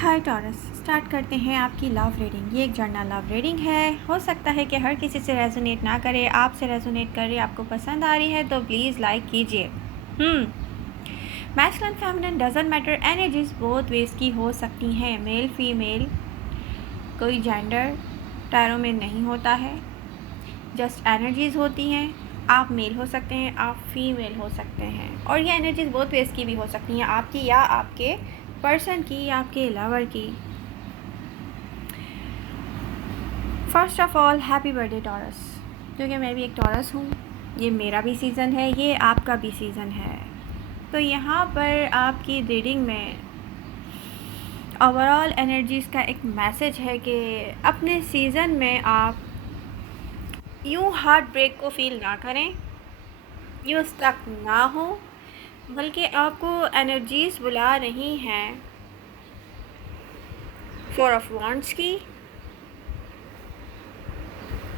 हाय taurus, start करते हैं आपकी लव रीडिंग। ये एक जर्नल लव रीडिंग है। हो सकता है कि हर किसी से रेजोनेट ना करे, आपसे रेजोनेट करे, आपको पसंद आ रही है तो प्लीज़ लाइक कीजिए। Masculine feminine doesn't matter, energies both ways की हो सकती हैं, मेल फीमेल, कोई जेंडर टैरो में नहीं होता है, जस्ट एनर्जीज होती हैं। आप मेल हो सकते हैं, आप फीमेल हो सकते हैं, और ये एनर्जीज बोथ वेज की भी हो सकती हैं, आपकी या आपके पर्सन की या आपके लवर की। First of all happy birthday taurus, क्योंकि मैं भी एक टॉरस हूँ। ये मेरा भी सीज़न है, ये आपका भी सीज़न है। तो यहाँ पर आपकी रीडिंग में ओवरऑल एनर्जीज़ का एक मैसेज है कि अपने सीज़न में आप यूँ हार्ट ब्रेक को फील ना करें, यूँ स्टक ना हो, बल्कि आपको एनर्जीज़ बुला रही हैं फोर ऑफ वॉन्ड्स की,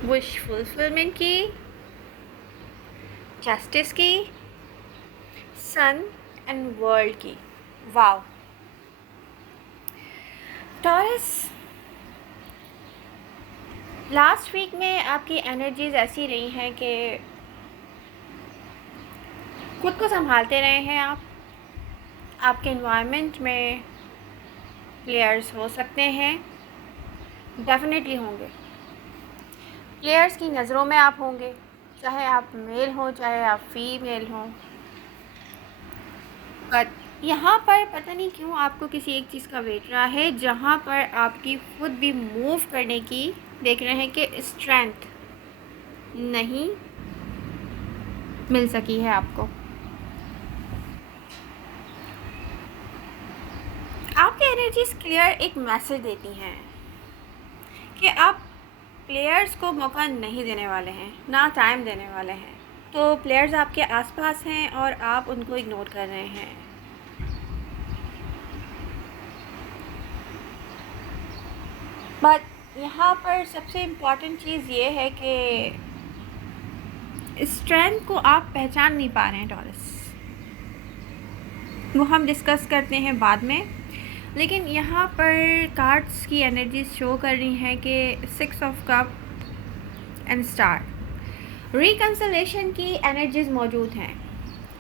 विश फुलफिलमेंट की, जस्टिस की, सन एंड वर्ल्ड की। वाओ टॉरस, लास्ट वीक में आपकी एनर्जीज ऐसी रही हैं कि खुद को संभालते रहे हैं आप। आपके एनवायरनमेंट में प्लेयर्स हो सकते हैं, डेफिनेटली होंगे। प्लेयर्स की नज़रों में आप होंगे, चाहे आप मेल हो चाहे आप फीमेल हो। बट यहाँ पर पता नहीं क्यों आपको किसी एक चीज़ का वेट रहा है, जहाँ पर आपकी खुद भी मूव करने की देख रहे हैं कि स्ट्रेंथ नहीं मिल सकी है आपको। आपकी एनर्जीज क्लियर एक मैसेज देती हैं कि आप प्लेयर्स को मौका नहीं देने वाले हैं, ना टाइम देने वाले हैं। तो प्लेयर्स आपके आसपास हैं और आप उनको इग्नोर कर रहे हैं। बट यहाँ पर सबसे इम्पॉर्टेंट चीज़ ये है कि स्ट्रेंथ को आप पहचान नहीं पा रहे हैं टॉरस। वो हम डिस्कस करते हैं बाद में, लेकिन यहाँ पर कार्ड्स की एनर्जी शो कर रही हैं कि 6 of cup and star, reconciliation की एनर्जीज मौजूद हैं।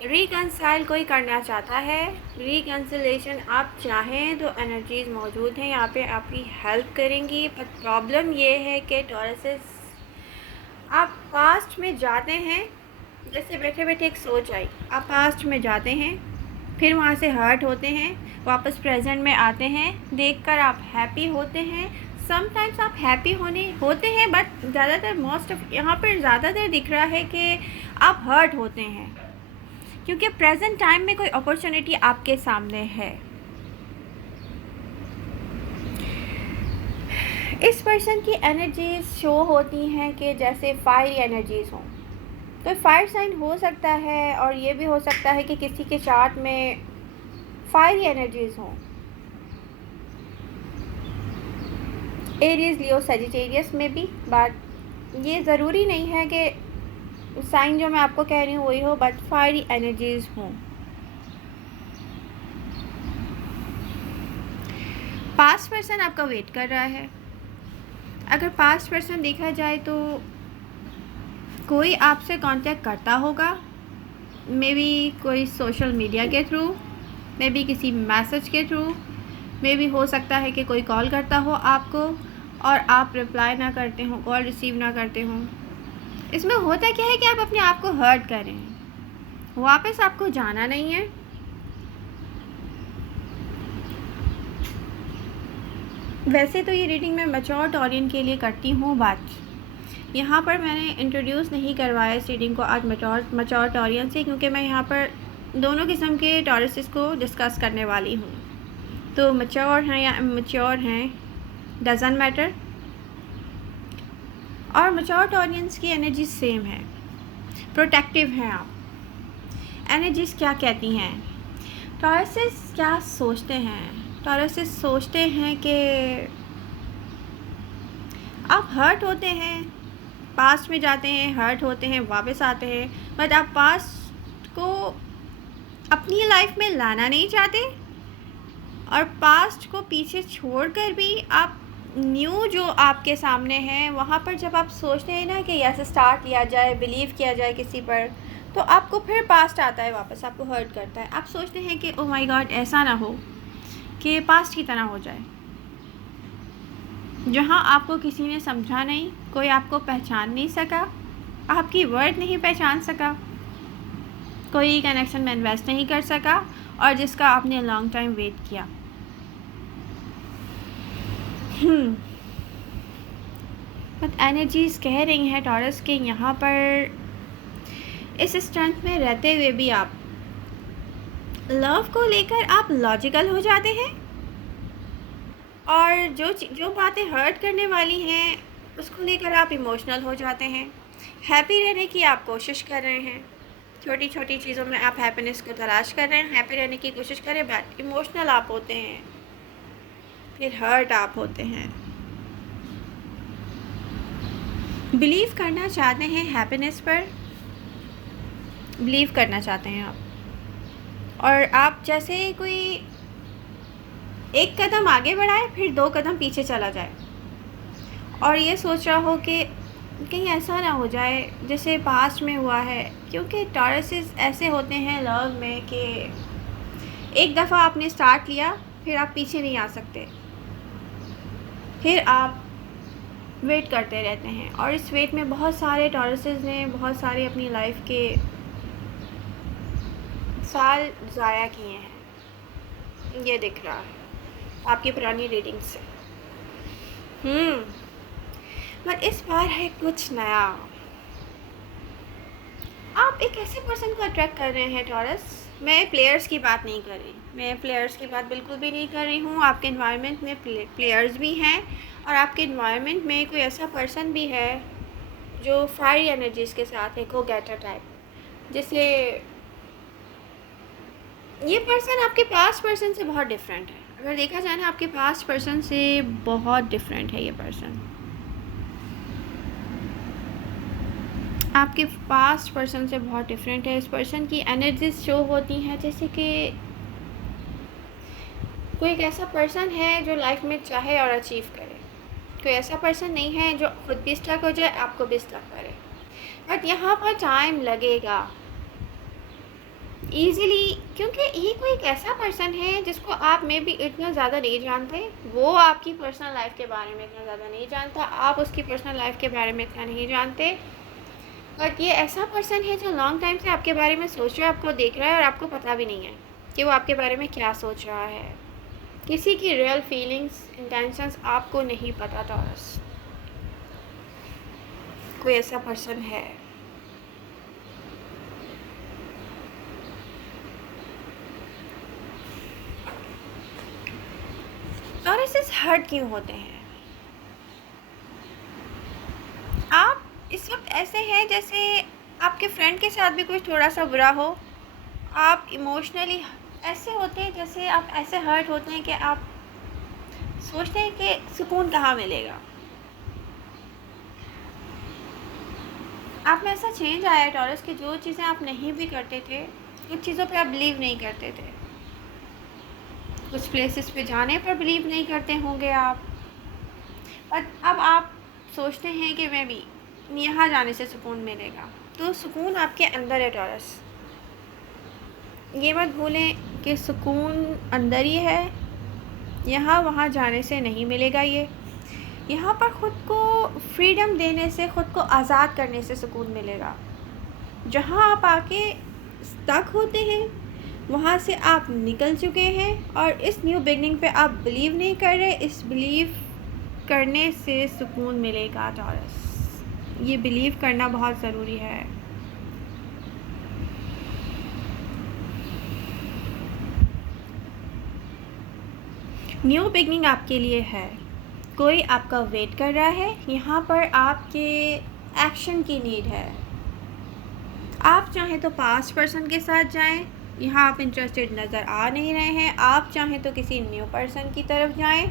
रिकंसाइल कोई करना चाहता है, रिकंसिलेशन आप चाहें तो एनर्जीज मौजूद हैं यहाँ पे, आपकी हेल्प करेंगी। पर प्रॉब्लम ये है कि टॉरसेस, आप पास्ट में जाते हैं, जैसे बैठे बैठे एक सोच आई, आप पास्ट में जाते हैं, फिर वहाँ से हर्ट होते हैं, वापस प्रेजेंट में आते हैं, देखकर आप हैप्पी होते हैं। समटाइम्स आप हैप्पी होते हैं, बट ज़्यादातर मोस्ट ऑफ यहाँ पर ज़्यादातर दिख रहा है कि आप हर्ट होते हैं, क्योंकि प्रेजेंट टाइम में कोई अपॉर्चुनिटी आपके सामने है। इस पर्सन की एनर्जीज शो होती हैं कि जैसे फायर एनर्जीज हों, तो फायर साइन हो सकता है, और ये भी हो सकता है कि किसी के चार्ट में फायर एनर्जीज हों। एरीज, लियो, सजिटेरियस में भी, बट ये ज़रूरी नहीं है कि साइन जो मैं आपको कह रही हूँ वही हो, बट फायरी एनर्जीज हों। पास्ट पर्सन आपका वेट कर रहा है। अगर पास्ट पर्सन देखा जाए तो कोई आपसे कांटेक्ट करता होगा, मे बी कोई सोशल मीडिया के थ्रू, मे बी किसी मैसेज के थ्रू, मे बी हो सकता है कि कोई कॉल करता हो आपको और आप रिप्लाई ना करते हो, कॉल रिसीव ना करते हो। इसमें होता क्या है कि आप अपने आप को हर्ट कर रहे हैं, वापस आपको जाना नहीं है। वैसे तो ये रीडिंग मैं मैच्योर टॉरियन के लिए करती हूँ, बट यहाँ पर मैंने इंट्रोड्यूस नहीं करवाया इस रीडिंग को आज मैच्योर टॉरियन से, क्योंकि मैं यहाँ पर दोनों किस्म के टॉरसेस को डिस्कस करने वाली हूँ। तो मैच्योर हैं या इमैच्योर हैं, डजंट मैटर। और मैच्योर टॉरियंस की एनर्जी सेम है, प्रोटेक्टिव हैं आप। एनर्जीज क्या कहती हैं, टॉरसेस क्या सोचते हैं? टॉरसेस सोचते हैं कि आप हर्ट होते हैं, पास्ट में जाते हैं, हर्ट होते हैं, वापस आते हैं, बट आप पास्ट को अपनी लाइफ में लाना नहीं चाहते, और पास्ट को पीछे छोड़कर भी आप न्यू जो आपके सामने है वहाँ पर जब आप सोचते हैं ना कि ऐसे स्टार्ट किया जाए, बिलीव किया जाए किसी पर, तो आपको फिर पास्ट आता है वापस, आपको हर्ट करता है। आप सोचते हैं कि ओ माय गॉड ऐसा ना हो कि पास्ट की तरह हो जाए, जहाँ आपको किसी ने समझा नहीं, कोई आपको पहचान नहीं सका, आपकी वर्ड नहीं पहचान सका, कोई कनेक्शन में इन्वेस्ट नहीं कर सका और जिसका आपने लॉन्ग टाइम वेट किया। बट एनर्जीज कह रही हैं टॉरस के यहाँ पर इस स्ट्रेंथ में रहते हुए भी आप लव को लेकर आप लॉजिकल हो जाते हैं और जो बातें हर्ट करने वाली हैं उसको लेकर आप इमोशनल हो जाते हैं। हैप्पी रहने की आप कोशिश कर रहे हैं, छोटी छोटी चीज़ों में आप हैप्पीनेस को तलाश कर रहे हैं, हैप्पी रहने की कोशिश करें, बट इमोशनल आप होते हैं, फिर हर्ट आप होते हैं। बिलीव करना चाहते हैं हैप्पीनेस पर, बिलीव करना चाहते हैं आप, और आप जैसे कोई एक कदम आगे बढ़ाए फिर 2 कदम पीछे चला जाए और ये सोच रहा हो कि कहीं ऐसा ना हो जाए जैसे पास्ट में हुआ है। क्योंकि टॉरसेस ऐसे होते हैं लव में कि एक दफ़ा आपने स्टार्ट किया फिर आप पीछे नहीं आ सकते, फिर आप वेट करते रहते हैं और इस वेट में बहुत सारे टॉरसेस ने बहुत सारे अपनी लाइफ के साल ज़ाया किए हैं। ये दिख रहा है आपकी पुरानी रीडिंग से। पर इस बार है कुछ नया। आप एक ऐसे पर्सन को अट्रैक्ट कर रहे हैं टॉरस। मैं प्लेयर्स की बात नहीं कर रही, मैं प्लेयर्स की बात बिल्कुल भी नहीं कर रही हूँ। आपके इन्वायरमेंट में प्लेयर्स भी हैं और आपके इन्वायरमेंट में कोई ऐसा पर्सन भी है जो फायरी एनर्जीज़ के साथ है, गो गेटर टाइप, जिससे ये पर्सन आपके पास्ट पर्सन से बहुत डिफरेंट है। अगर देखा जाए ना, आपके पास्ट पर्सन से बहुत डिफरेंट है ये पर्सन। आपके पास्ट पर्सन से बहुत डिफरेंट है। इस पर्सन की एनर्जीज शो होती हैं जैसे कि कोई एक ऐसा पर्सन है जो लाइफ में चाहे और अचीव करे। कोई ऐसा पर्सन नहीं है जो खुद भी स्टक हो जाए, आपको भी स्टक करे। बट यहाँ पर टाइम लगेगा ईज़िली, क्योंकि ये कोई एक ऐसा पर्सन है जिसको आप में भी इतना ज़्यादा नहीं जानते। वो आपकी पर्सनल लाइफ के बारे में इतना ज़्यादा नहीं जानता, आप उसकी पर्सनल लाइफ के बारे में इतना नहीं जानते। बट ये ऐसा पर्सन है जो लॉन्ग टाइम से आपके बारे में सोच रहा है, आपको देख रहा है और आपको पता भी नहीं है कि वो आपके बारे में क्या सोच रहा है। किसी की रियल फीलिंग्स, इंटेंशंस आपको नहीं पता था। बस कोई ऐसा पर्सन है। और इसे हर्ट क्यों होते हैं? आप इस वक्त ऐसे हैं जैसे आपके फ्रेंड के साथ भी कुछ थोड़ा सा बुरा हो, आप इमोशनली ऐसे होते हैं जैसे आप ऐसे हर्ट होते हैं कि आप सोचते हैं कि सुकून कहाँ मिलेगा। आप में ऐसा चेंज आया है टॉरस कि जो चीज़ें आप नहीं भी करते थे, कुछ चीज़ों पे आप बिलीव नहीं करते थे, कुछ प्लेसेस पे जाने पर बिलीव नहीं करते होंगे आप, पर अब आप सोचते हैं कि मैं भी यहाँ जाने से सुकून मिलेगा। तो सुकून आपके अंदर है टॉरस। ये मत भूलें कि सुकून अंदर ही है, यहाँ वहाँ जाने से नहीं मिलेगा। ये यहाँ पर ख़ुद को फ्रीडम देने से, ख़ुद को आज़ाद करने से सुकून मिलेगा। जहाँ आप आके स्टक होते हैं वहाँ से आप निकल चुके हैं और इस न्यू बिगनिंग पे आप बिलीव नहीं कर रहे। इस बिलीव करने से सुकून मिलेगा टॉरस। ये बिलीव करना बहुत ज़रूरी है। न्यू बिगनिंग आपके लिए है, कोई आपका वेट कर रहा है। यहाँ पर आपके एक्शन की नीड है। आप चाहें तो पास्ट पर्सन के साथ जाएं, यहाँ आप इंटरेस्टेड नज़र आ नहीं रहे हैं। आप चाहें तो किसी न्यू पर्सन की तरफ जाएं,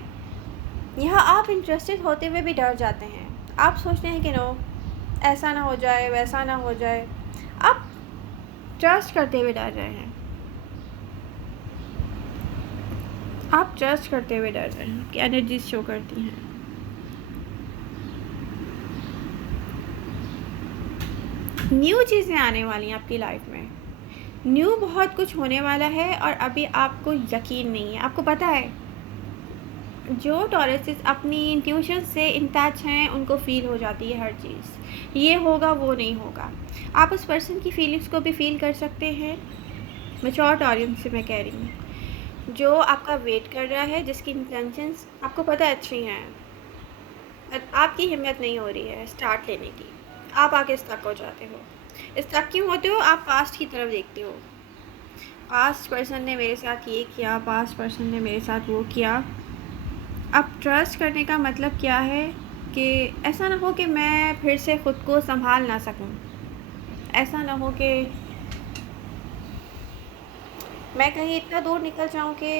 यहाँ आप इंटरेस्टेड होते हुए भी डर जाते हैं। आप सोचते हैं कि नो, ऐसा ना हो जाए, वैसा ना हो जाए। आप ट्रस्ट करते हुए डर रहे हैं। आप ट्रस्ट करते हुए डर रहे हैं कि एनर्जीज शो करती हैं। न्यू चीज़ें आने वाली हैं आपकी लाइफ में, न्यू बहुत कुछ होने वाला है और अभी आपको यकीन नहीं है। आपको पता है जो टॉरसेस अपनी इंट्यूशन से इन टच हैं उनको फील हो जाती है हर चीज़, ये होगा वो नहीं होगा। आप उस पर्सन की फीलिंग्स को भी फील कर सकते हैं। मैच्योर ऑडियंस से मैं कह रही हूँ, जो आपका वेट कर रहा है, जिसकी इंटेंशंस आपको पता है अच्छी हैं, बट आपकी हिम्मत नहीं हो रही है स्टार्ट लेने की। आप आके स्टक हो जाते हो। स्टक क्यों होते हो? आप पास्ट की तरफ देखते हो, पास्ट पर्सन ने मेरे साथ ये किया, पास्ट पर्सन ने मेरे साथ वो किया। अब ट्रस्ट करने का मतलब क्या है कि ऐसा ना हो कि मैं फिर से ख़ुद को संभाल ना सकूं, ऐसा ना हो कि मैं कहीं इतना दूर निकल जाऊं कि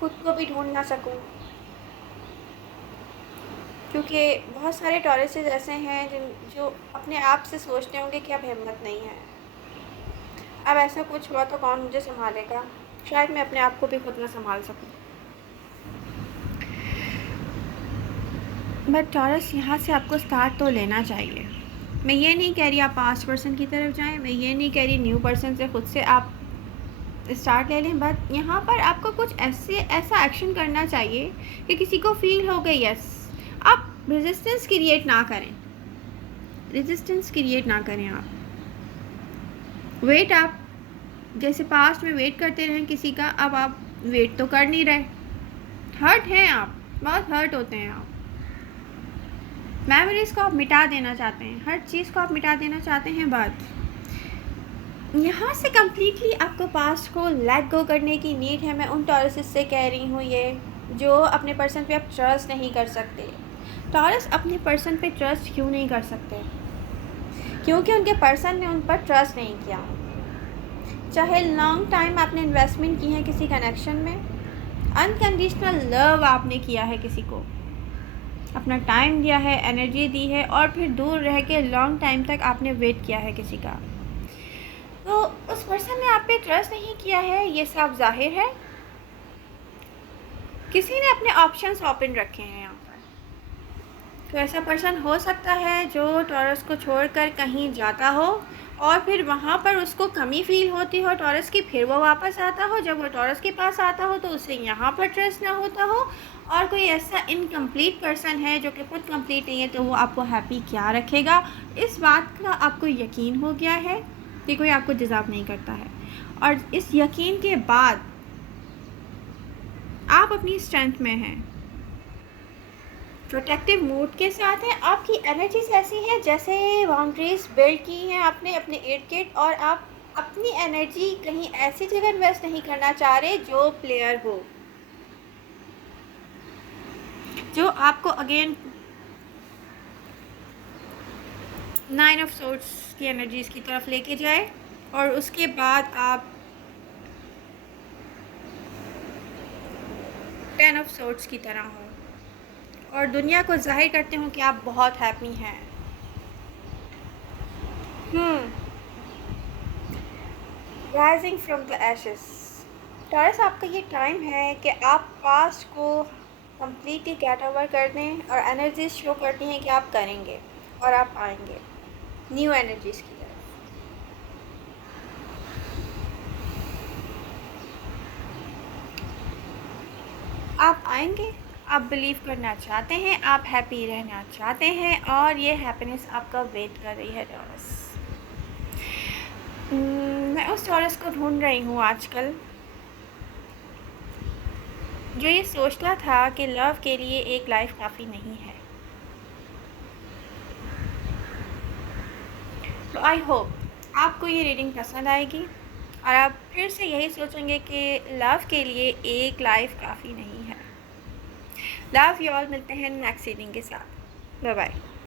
ख़ुद को भी ढूंढ ना सकूं, क्योंकि बहुत सारे टॉरसेस ऐसे हैं जो अपने आप से सोचते होंगे कि अब हिम्मत नहीं है, अब ऐसा कुछ हुआ तो कौन मुझे संभालेगा, शायद मैं अपने आप को भी खुद ना संभाल सकूं। बट टॉरस यहाँ से आपको स्टार्ट तो लेना चाहिए। मैं ये नहीं कह रही आप पास्ट पर्सन की तरफ जाएं, मैं ये नहीं कह रही न्यू पर्सन से ख़ुद से आप स्टार्ट ले लें, बट यहाँ पर आपको कुछ ऐसा एक्शन करना चाहिए कि किसी को फील हो गई यस। आप रेजिस्टेंस क्रिएट ना करें, रेजिस्टेंस क्रिएट ना करें। आप वेट, आप जैसे पास्ट में वेट करते रहें किसी का, अब आप वेट तो कर नहीं रहे, हर्ट हैं आप, बहुत हर्ट होते हैं आप, मेमोरीज़ को आप मिटा देना चाहते हैं, हर चीज़ को आप मिटा देना चाहते हैं। बात यहाँ से कम्प्लीटली आपको पास्ट को लेट गो करने की नीड है। मैं उन टॉरसेस से कह रही हूँ ये जो अपने पर्सन पे आप ट्रस्ट नहीं कर सकते। टॉरस अपने पर्सन पे ट्रस्ट क्यों नहीं कर सकते? क्योंकि उनके पर्सन ने उन पर ट्रस्ट नहीं किया। चाहे लॉन्ग टाइम आपने इन्वेस्टमेंट की है किसी कनेक्शन में, अनकंडीशनल लव आपने किया है किसी को, अपना टाइम दिया है, एनर्जी दी है, और फिर दूर रह के लॉन्ग टाइम तक आपने वेट किया है किसी का, तो उस पर्सन ने आप पे ट्रस्ट नहीं किया है, ये साफ जाहिर है। किसी ने अपने ऑप्शंस ओपन रखे हैं यहाँ पर। तो ऐसा पर्सन हो सकता है जो टॉरस को छोड़कर कहीं जाता हो और फिर वहाँ पर उसको कमी फील होती हो टॉरस की, फिर वो वापस आता हो, जब वो टॉरस के पास आता हो तो उसे यहाँ पर ट्रस्ट ना होता हो, और कोई ऐसा इनकम्प्लीट पर्सन है जो कि खुद कंप्लीट नहीं है, तो वो आपको हैप्पी क्या रखेगा? इस बात का आपको यकीन हो गया है कि कोई आपको डिज़र्व नहीं करता है, और इस यकीन के बाद आप अपनी स्ट्रेंथ में हैं, प्रोटेक्टिव मूड के साथ हैं, आपकी एनर्जीज ऐसी हैं जैसे बाउंड्रीज बिल्ड की हैं आपने अपने इर्द गिर्द, और आप अपनी एनर्जी कहीं ऐसी जगह इन्वेस्ट नहीं करना चाह रहे जो प्लेयर हो, जो आपको अगेन 9 ऑफ सोर्ड्स की एनर्जीज़ की तरफ लेके जाए, और उसके बाद आप 10 ऑफ सोर्ड्स की तरह हो और दुनिया को जाहिर करते हो कि आप बहुत हैप्पी हैं। Rising from the ashes. Taurus, आपका ये टाइम है कि आप पास्ट को कम्प्लीटली गेट ओवर कर दें, और एनर्जीज शो करती हैं कि आप करेंगे और आप आएंगे न्यू एनर्जीज़ की तरफ। आप आएंगे, आप बिलीव करना चाहते हैं, आप हैप्पी रहना चाहते हैं, और ये हैप्पीनेस आपका वेट कर रही है टॉरस। मैं उस टॉरस को ढूंढ रही हूँ आजकल जो ये सोचता था कि लव के लिए एक लाइफ काफ़ी नहीं है। तो आई होप आपको ये रीडिंग पसंद आएगी और आप फिर से यही सोचेंगे कि लव के लिए एक लाइफ काफ़ी नहीं है। लव यू ऑल, मिलते हैं नेक्स्ट रीडिंग के साथ। Bye bye.